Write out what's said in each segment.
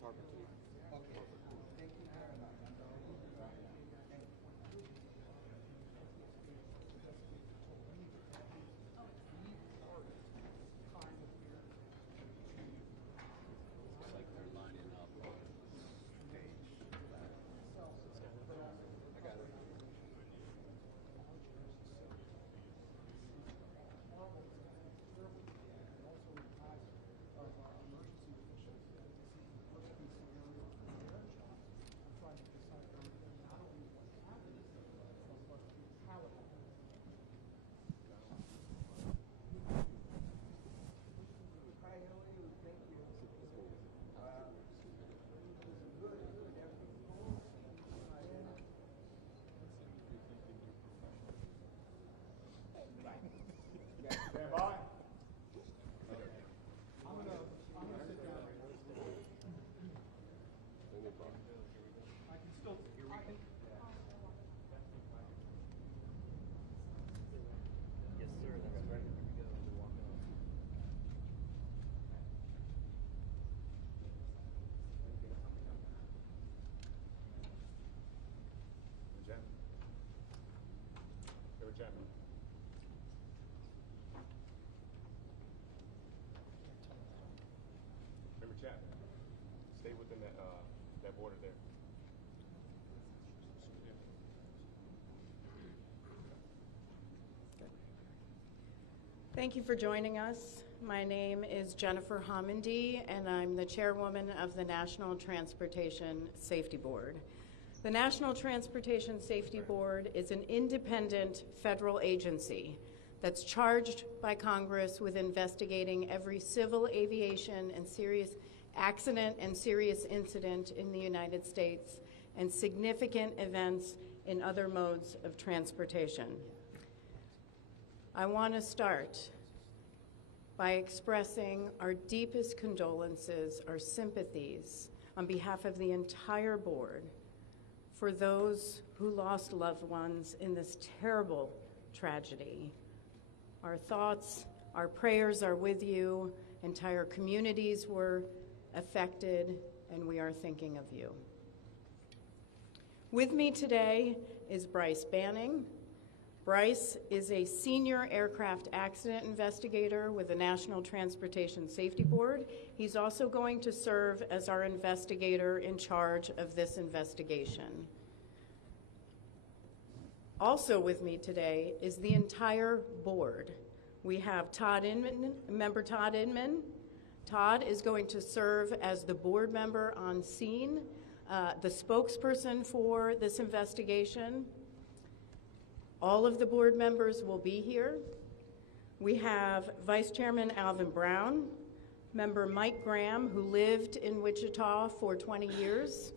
talking to you. Okay. Thank you very much. Looks like they're lining up. I got it. Hi, how are you? Thank you. Good, good. Everything's cool. Stand by. I'm gonna sit down right now. No problem. I can still hear you. Yes, sir. That's right. Here we go. We're walking on. Jen. Here, Jen. Remember, Jen. Stay within that border there. Thank you for joining us. My name is Jennifer Homendy, and I'm the chairwoman of the National Transportation Safety Board. The National Transportation Safety Board is an independent federal agency that's charged by Congress with investigating every civil aviation and serious accident and serious incident in the United States and significant events in other modes of transportation. I want to start by expressing our deepest condolences, our sympathies on behalf of the entire board for those who lost loved ones in this terrible tragedy. Our thoughts, our prayers are with you. Entire communities were affected, and we are thinking of you. With me today is Bryce Banning. Bryce is a senior aircraft accident investigator with the National Transportation Safety Board. He's also going to serve as our investigator in charge of this investigation. Also with me today is the entire board. We have Todd Inman, member Todd Inman. Todd is going to serve as the board member on scene, the spokesperson for this investigation. All of the board members will be here. We have Vice Chairman Alvin Brown, member Mike Graham, who lived in Wichita for 20 years,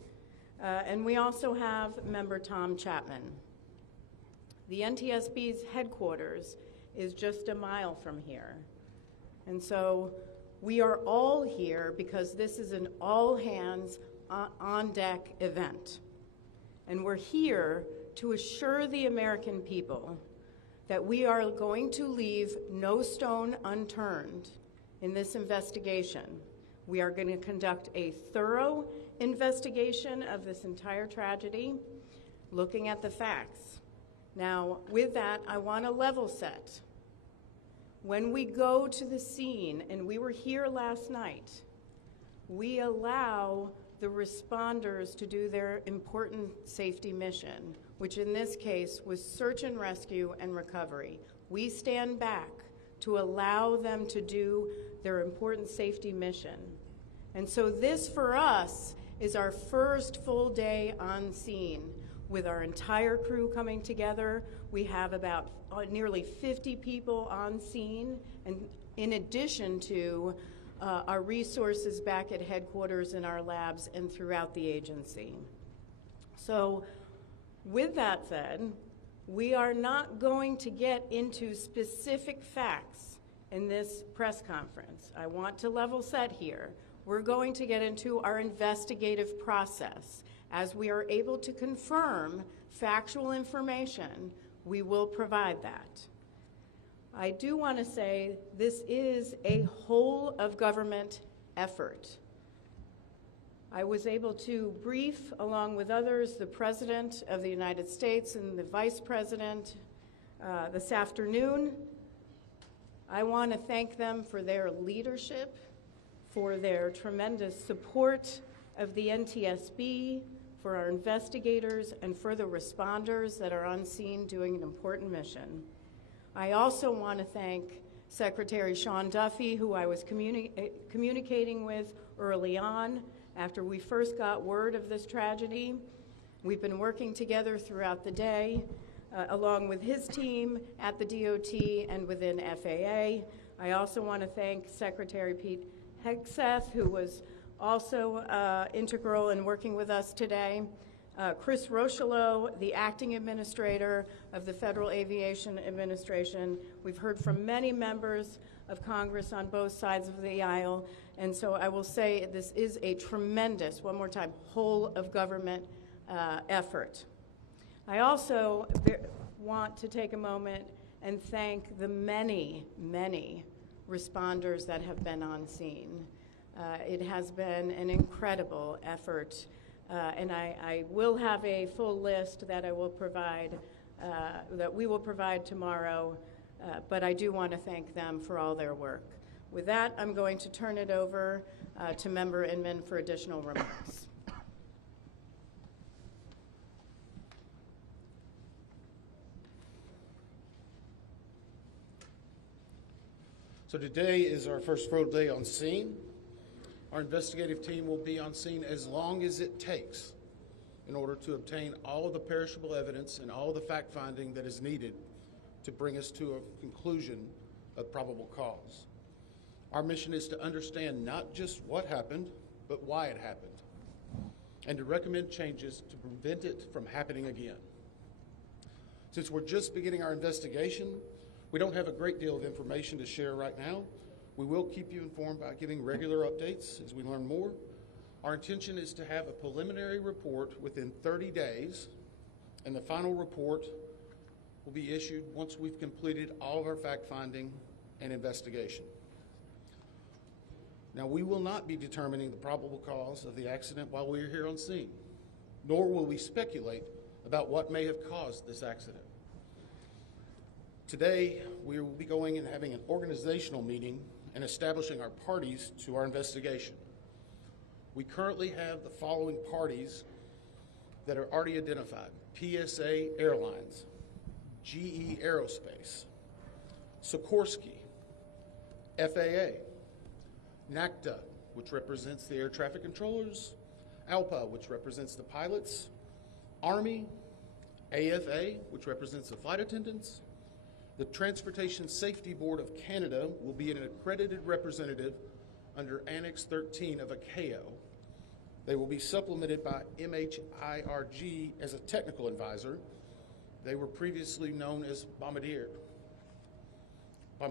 and we also have member Tom Chapman. The NTSB's headquarters is just a mile from here. And so we are all here because this is an all-hands on-deck event. And we're here to assure the American people that we are going to leave no stone unturned in this investigation. We are going to conduct a thorough investigation of this entire tragedy, looking at the facts. Now, with that, I want to level set. When we go to the scene, and we were here last night, we allow the responders to do their important safety mission, which in this case was search and rescue and recovery. We stand back to allow them to do their important safety mission. And so this, for us, is our first full day on scene with our entire crew coming together. We have about nearly 50 people on scene, and in addition to our resources back at headquarters in our labs and throughout the agency. So with that said, we are not going to get into specific facts in this press conference. I want to level set here. We're going to get into our investigative process. As we are able to confirm factual information, we will provide that. I do want to say this is a whole of government effort. I was able to brief, along with others, the President of the United States and the Vice President this afternoon. I want to thank them for their leadership, for their tremendous support of the NTSB, for our investigators, and for the responders that are on scene doing an important mission. I also want to thank Secretary Sean Duffy, who I was communicating with early on after we first got word of this tragedy. We've been working together throughout the day, along with his team at the DOT and within FAA. I also want to thank Secretary Pete Hegseth, who was also integral in working with us today. Chris Rochelot, the acting administrator of the Federal Aviation Administration. We've heard from many members of Congress on both sides of the aisle, and so I will say this is a tremendous, one more time, whole of government effort. I also want to take a moment and thank the many, many responders that have been on scene. It has been an incredible effort, and I will have a full list that I will provide, that we will provide tomorrow, but I do want to thank them for all their work. With that, I'm going to turn it over to Member Inman for additional remarks. So today is our first full day on scene. Our investigative team will be on scene as long as it takes in order to obtain all of the perishable evidence and all the fact-finding that is needed to bring us to a conclusion of probable cause. Our mission is to understand not just what happened, but why it happened, and to recommend changes to prevent it from happening again. Since we're just beginning our investigation, we don't have a great deal of information to share right now. We will keep you informed by giving regular updates as we learn more. Our intention is to have a preliminary report within 30 days, and the final report will be issued once we've completed all of our fact-finding and investigation. Now, we will not be determining the probable cause of the accident while we are here on scene, nor will we speculate about what may have caused this accident. Today, we will be going and having an organizational meeting and establishing our parties to our investigation. We currently have the following parties that are already identified: PSA Airlines, GE Aerospace, Sikorsky, FAA, NACTA, which represents the air traffic controllers, ALPA, which represents the pilots, Army, AFA, which represents the flight attendants. The Transportation Safety Board of Canada will be an accredited representative under Annex 13 of ICAO. They will be supplemented by MHIRG as a technical advisor. They were previously known as Bombardier. The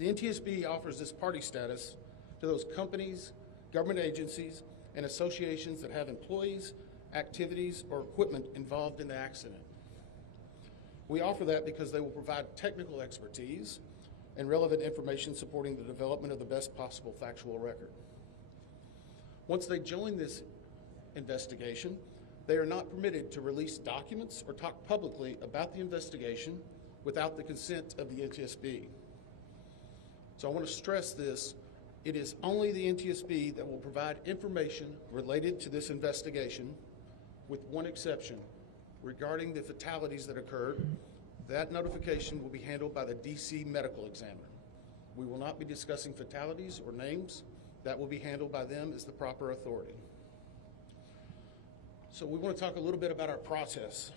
NTSB offers this party status to those companies, government agencies, and associations that have employees, activities, or equipment involved in the accident. We offer that because they will provide technical expertise and relevant information supporting the development of the best possible factual record. Once they join this investigation, they are not permitted to release documents or talk publicly about the investigation without the consent of the NTSB. So I want to stress this. It is only the NTSB that will provide information related to this investigation, with one exception. Regarding the fatalities that occurred, that notification will be handled by the D.C. medical examiner. We will not be discussing fatalities or names. That will be handled by them as the proper authority. So we want to talk a little bit about our process.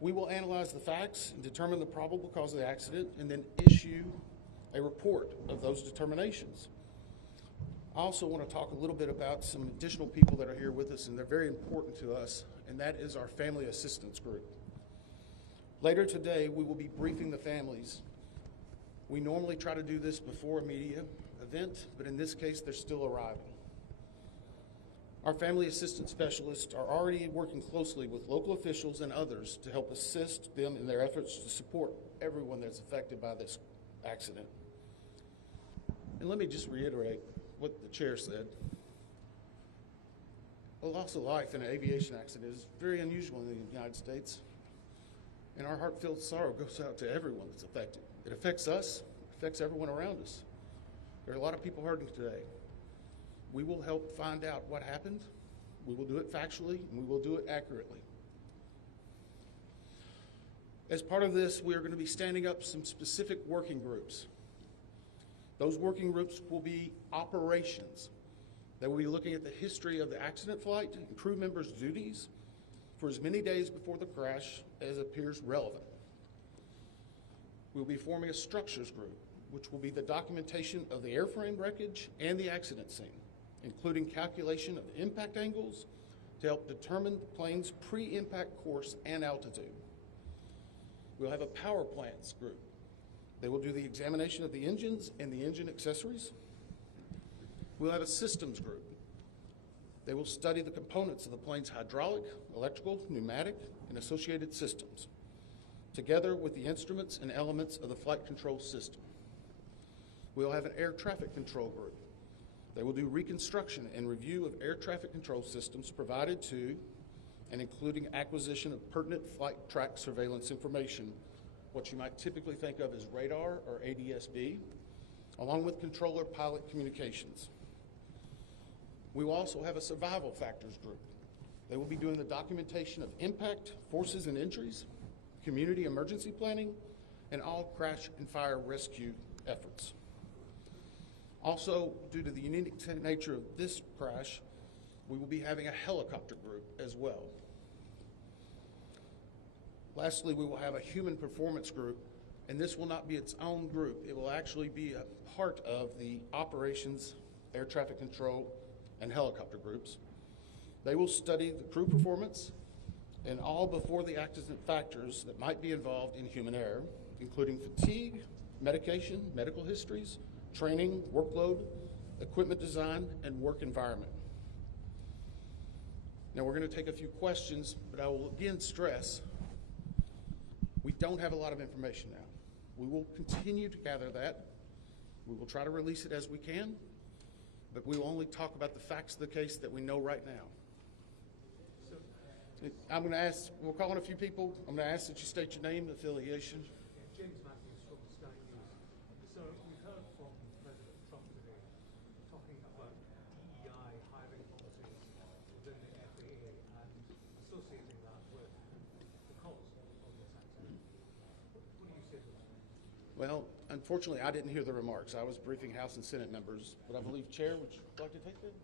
We will analyze the facts and determine the probable cause of the accident, and then issue a report of those determinations. I also want to talk a little bit about some additional people that are here with us, and they're very important to us, and that is our family assistance group. Later today, we will be briefing the families. We normally try to do this before a media event, but in this case, they're still arriving. Our family assistance specialists are already working closely with local officials and others to help assist them in their efforts to support everyone that's affected by this accident. And let me just reiterate what the chair said. A loss of life in an aviation accident is very unusual in the United States, and our heartfelt sorrow goes out to everyone that's affected. It affects us, it affects everyone around us. There are a lot of people hurting today. We will help find out what happened. We will do it factually, and we will do it accurately. As part of this, we are going to be standing up some specific working groups. Those working groups will be operations. They will be looking at the history of the accident flight and crew members' duties for as many days before the crash as appears relevant. We'll be forming a structures group, which will be the documentation of the airframe wreckage and the accident scene, including calculation of impact angles to help determine the plane's pre-impact course and altitude. We'll have a power plants group. They will do the examination of the engines and the engine accessories. We'll have a systems group. They will study the components of the plane's hydraulic, electrical, pneumatic, and associated systems, together with the instruments and elements of the flight control system. We'll have an air traffic control group. They will do reconstruction and review of air traffic control systems provided to and including acquisition of pertinent flight track surveillance information, what you might typically think of as radar or ADSB, along with controller pilot communications. We will also have a survival factors group. They will be doing the documentation of impact, forces and injuries, community emergency planning, and all crash and fire rescue efforts. Also, due to the unique nature of this crash, we will be having a helicopter group as well. Lastly, we will have a human performance group, and this will not be its own group. It will actually be a part of the operations, air traffic control, and helicopter groups. They will study the crew performance and all before the accident factors that might be involved in human error, including fatigue, medication, medical histories, training, workload, equipment design, and work environment. Now we're going to take a few questions, but I will again stress, we don't have a lot of information now. We will continue to gather that. We will try to release it as we can, but we will only talk about the facts of the case that we know right now. I'm going to ask, we're calling a few people. I'm going to ask that you state your name and affiliation. James Matthews from Sky News. So we've heard from President Trump today talking about DEI hiring policies within the FAA and associating that with the cause of this accident. What do you say to that? Well, unfortunately, I didn't hear the remarks. I was briefing House and Senate members, but I believe, Chair, would you like to take that?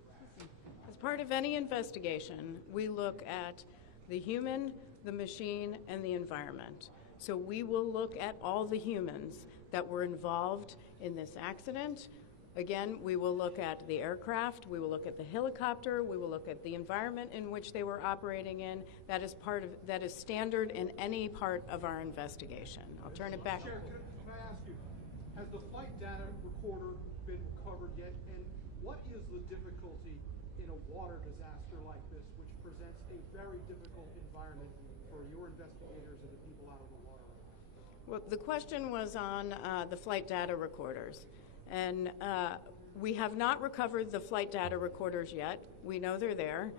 As part of any investigation, we look at the human, the machine, and the environment. So we will look at all the humans that were involved in this accident. Again, we will look at the aircraft, we will look at the helicopter, we will look at the environment in which they were operating in. That is standard in any part of our investigation. I'll turn it back. Chair, can I ask you, has the flight data recorder been recovered yet? And what is the difficulty in a water disaster like this, which presents a very difficult environment for your investigators and the people out of the water? Well, the question was on the flight data recorders. And we have not recovered the flight data recorders yet. We know they're there.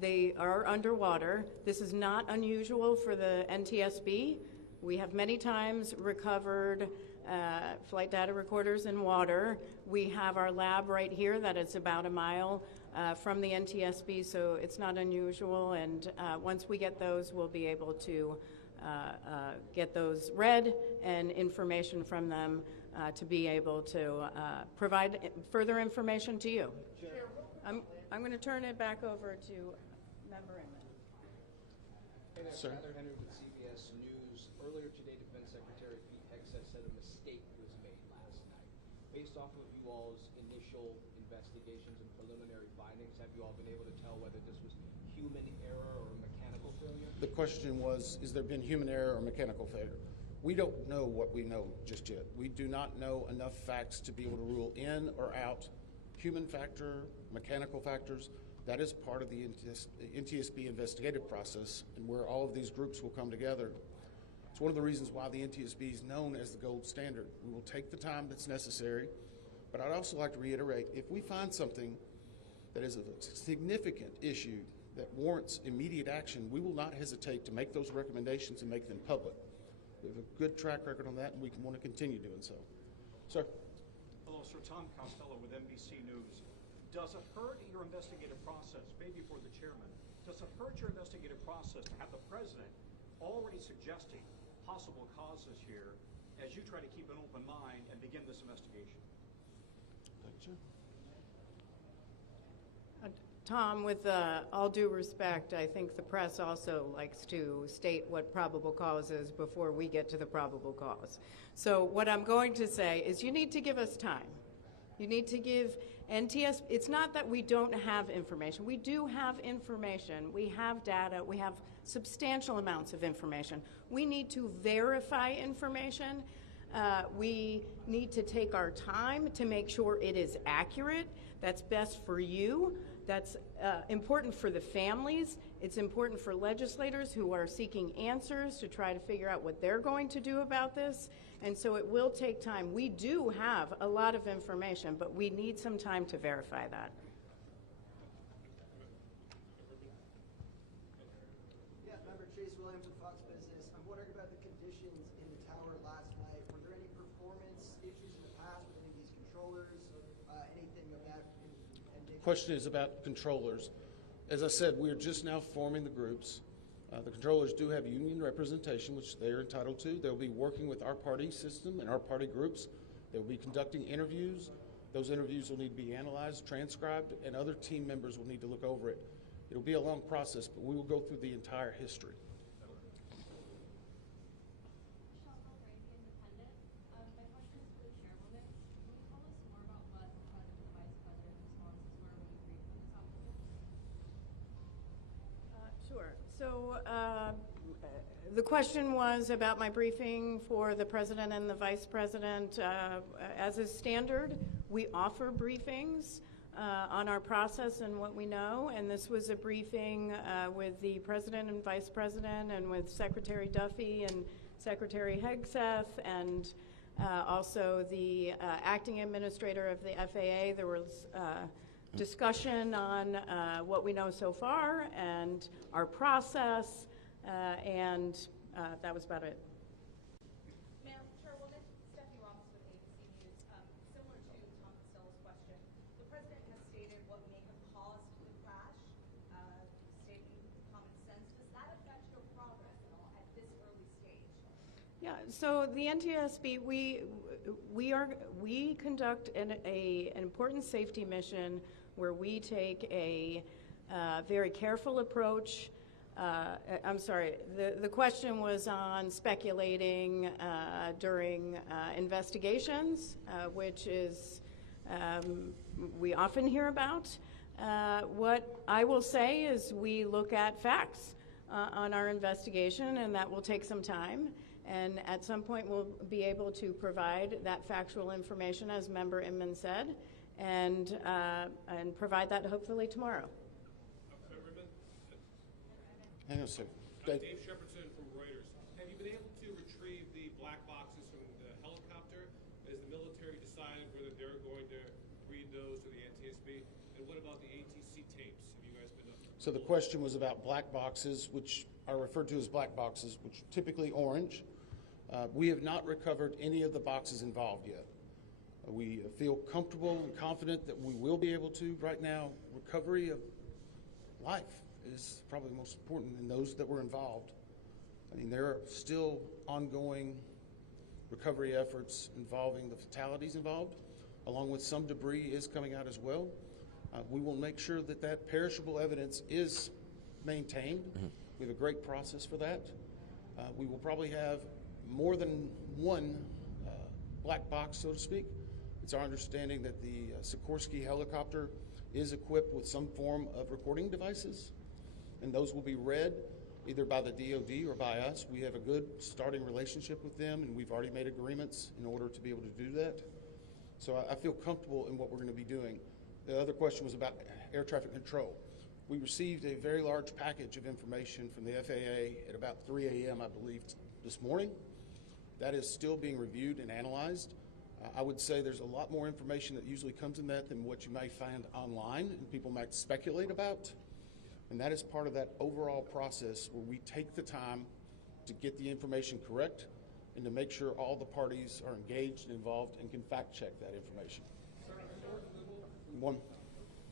They are underwater. This is not unusual for the NTSB. We have many times recovered flight data recorders in water. We have our lab right here that is about a mile from the NTSB, so it's not unusual. And once we get those, we'll be able to get those read and information from them to be able to provide further information to you. I'm going to turn it back over to Member Inman. Hey there, Sir. Tyler Henry with CBS News. Earlier today, Defense Secretary Pete Hegseth said a mistake was made last night. Based off of you all's initial investigations and preliminary findings, have you all been able to tell whether this was human error or mechanical failure? The question was, is there been human error or mechanical failure? We don't know what we know just yet. We do not know enough facts to be able to rule in or out human factor, mechanical factors. That is part of the NTSB investigative process and where all of these groups will come together. It's one of the reasons why the NTSB is known as the gold standard. We will take the time that's necessary, but I'd also like to reiterate, if we find something that is a significant issue that warrants immediate action, we will not hesitate to make those recommendations and make them public. We have a good track record on that, and we want to continue doing so. Sir. Hello, Sir. Tom Costello with NBC News. Does it hurt your investigative process, maybe for the chairman, does it hurt your investigative process to have the president already suggesting possible causes here as you try to keep an open mind and begin this investigation? Tom, with all due respect, I think the press also likes to state what probable cause is before we get to the probable cause. So what I'm going to say is you need to give us time. You need to give NTSB, it's not that we don't have information. We do have information. We have data. We have substantial amounts of information. We need to verify information. We need to take our time to make sure it is accurate. That's best for you. That's important for the families. It's important for legislators who are seeking answers to try to figure out what they're going to do about this. And so it will take time. We do have a lot of information, but we need some time to verify that. Yeah, member Chase Williams with Fox Business. I'm wondering about the conditions in the tower last night. Were there any performance issues in the past with any of these controllers, anything of that? Question is about controllers. As I said, we are just now forming the groups. The controllers do have union representation, which they are entitled to. They'll be working with our party system and our party groups. They'll be conducting interviews. Those interviews will need to be analyzed, transcribed, and other team members will need to look over it. It'll be a long process, but we will go through the entire history. Sure. So the question was about my briefing for the president and the vice president. As is standard, we offer briefings on our process and what we know, and this was a briefing with the president and vice president and with Secretary Duffy and Secretary Hegseth and also the acting administrator of the FAA. There was discussion on what we know so far and our process, and that was about it. Ma'am, Chairwoman, Stephanie Ross with ABC News. Similar to Tom Costello's question, the president has stated what may have caused the crash, stating common sense. Does that affect your progress at all at this early stage? Yeah, so the NTSB, we conduct an important safety mission where we take a very careful approach. I'm sorry, the question was on speculating during investigations, which is we often hear about. What I will say is we look at facts on our investigation, and that will take some time. And at some point, we'll be able to provide that factual information, as Member Inman said, and provide that hopefully tomorrow. Hang on a second. Dave Shepardson from Reuters. Have you been able to retrieve the black boxes from the helicopter? Has the military decided whether they're going to read those to the NTSB? And what about the ATC tapes? Have you guys been? So the question was about black boxes, which are referred to as black boxes, which are typically orange. We have not recovered any of the boxes involved yet. We feel comfortable and confident that we will be able to. Right now, recovery of life is probably the most important in those that were involved. I mean, there are still ongoing recovery efforts involving the fatalities involved, along with some debris is coming out as well. We will make sure that that perishable evidence is maintained. We have a great process for that. We will probably have more than one black box, so to speak. It's our understanding that the Sikorsky helicopter is equipped with some form of recording devices, and those will be read either by the DoD or by us. We have a good starting relationship with them, and we've already made agreements in order to be able to do that. So I feel comfortable in what we're going to be doing. The other question was about air traffic control. We received a very large package of information from the FAA at about 3 a.m., I believe, this morning. That is still being reviewed and analyzed. I would say there's a lot more information that usually comes in that than what you may find online and people might speculate about. And that is part of that overall process where we take the time to get the information correct and to make sure all the parties are engaged and involved and can fact check that information. One.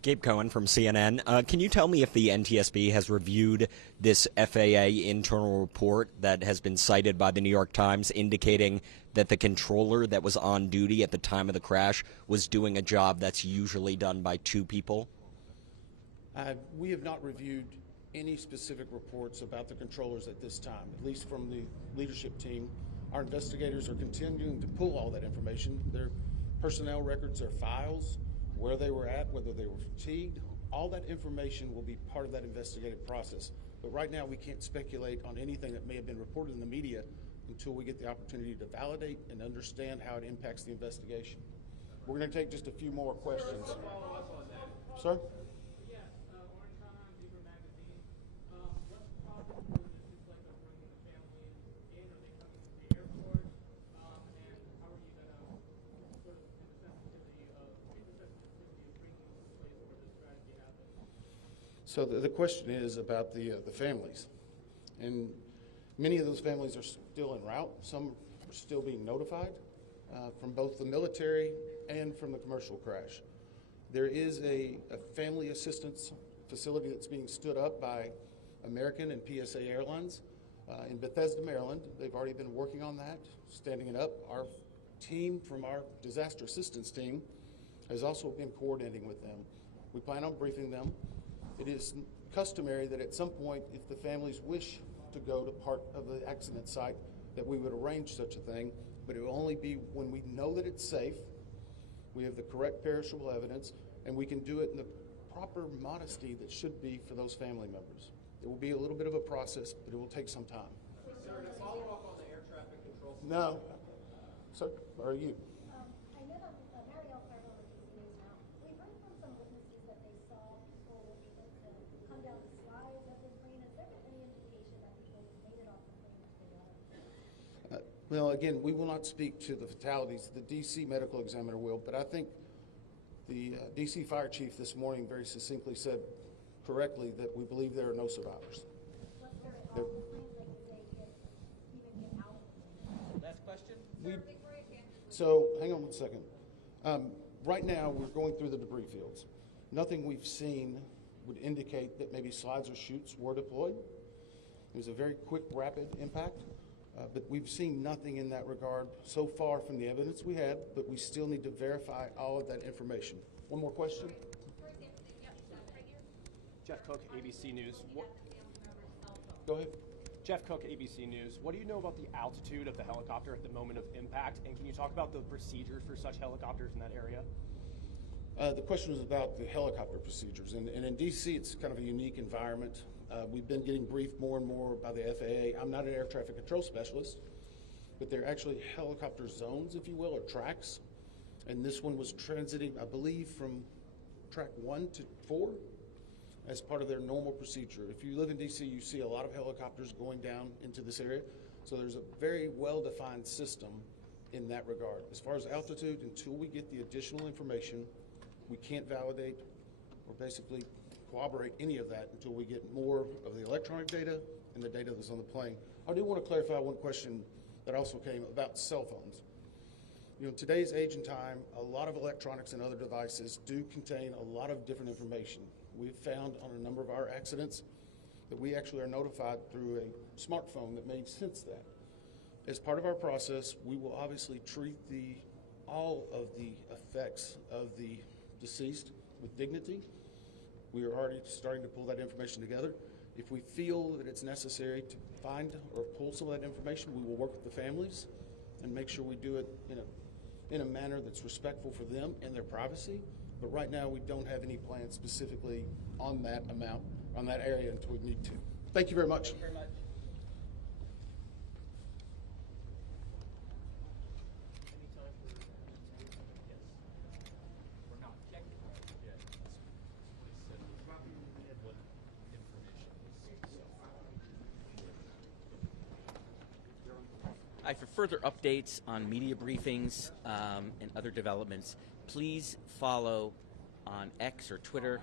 Gabe Cohen from CNN. Can you tell me if the NTSB has reviewed this FAA internal report that has been cited by the New York Times indicating that the controller that was on duty at the time of the crash was doing a job that's usually done by two people? We have not reviewed any specific reports about the controllers at this time, at least from the leadership team. Our investigators are continuing to pull all that information, their personnel records, their files, where they were at, whether they were fatigued. All that information will be part of that investigative process. But right now we can't speculate on anything that may have been reported in the media until we get the opportunity to validate and understand how it impacts the investigation. We're going to take just a few more questions. Sir? So the question is about the families, and many of those families are still en route. Some are still being notified from both the military and from the commercial crash. There is a family assistance facility that's being stood up by American and PSA Airlines in Bethesda, Maryland. They've already been working on that, standing it up. Our team from our disaster assistance team has also been coordinating with them. We plan on briefing them. It is customary that at some point, if the families wish to go to part of the accident site, that we would arrange such a thing, but it will only be when we know that it's safe, we have the correct perishable evidence, and we can do it in the proper modesty that should be for those family members. It will be a little bit of a process, but it will take some time. Sir, to follow up on the air traffic control. No. Sir, or are you? I know that Marielle Carville with DC News now. We've heard from some witnesses that they saw people able to come down the slides of the plane. Has there been any indication that people made it off the plane if they are? Well, again, we will not speak to the fatalities. The D.C. medical examiner will, but I think the D.C. fire chief this morning very succinctly said correctly that we believe there are no survivors. Was there all the planes, like did they even get out of the plane? Last question. So, hang on one second. Right now, we're going through the debris fields. Nothing we've seen would indicate that maybe slides or chutes were deployed. It was a very quick, rapid impact, but we've seen nothing in that regard so far from the evidence we have, but we still need to verify all of that information. One more question? Jeff Cook, ABC News. Go ahead. Jeff Cook, ABC News. What do you know about the altitude of the helicopter at the moment of impact? And can you talk about the procedures for such helicopters in that area? The question was about the helicopter procedures. And in D.C., it's kind of a unique environment. We've been getting briefed more and more by the FAA. I'm not an air traffic control specialist, but they're actually helicopter zones, if you will, or tracks. And this one was transiting, I believe, from track 1 to 4 as part of their normal procedure. If you live in D.C., you see a lot of helicopters going down into this area. So there's a very well-defined system in that regard. As far as altitude, until we get the additional information, we can't validate or basically corroborate any of that until we get more of the electronic data and the data that's on the plane. I do want to clarify one question that also came about cell phones. You know, in today's age and time, a lot of electronics and other devices do contain a lot of different information. We've found on a number of our accidents that we actually are notified through a smartphone that may sense that. As part of our process, we will obviously treat all of the effects of the deceased with dignity. We are already starting to pull that information together. If we feel that it's necessary to find or pull some of that information, we will work with the families and make sure we do it in a manner that's respectful for them and their privacy. But right now, we don't have any plans specifically on that amount, on that area until we need to. Thank you very much. Thank you very much. Any time for yes. We're not. Check. Yeah. That's what he said. What information was For further updates on media briefings and other developments, please follow on X or Twitter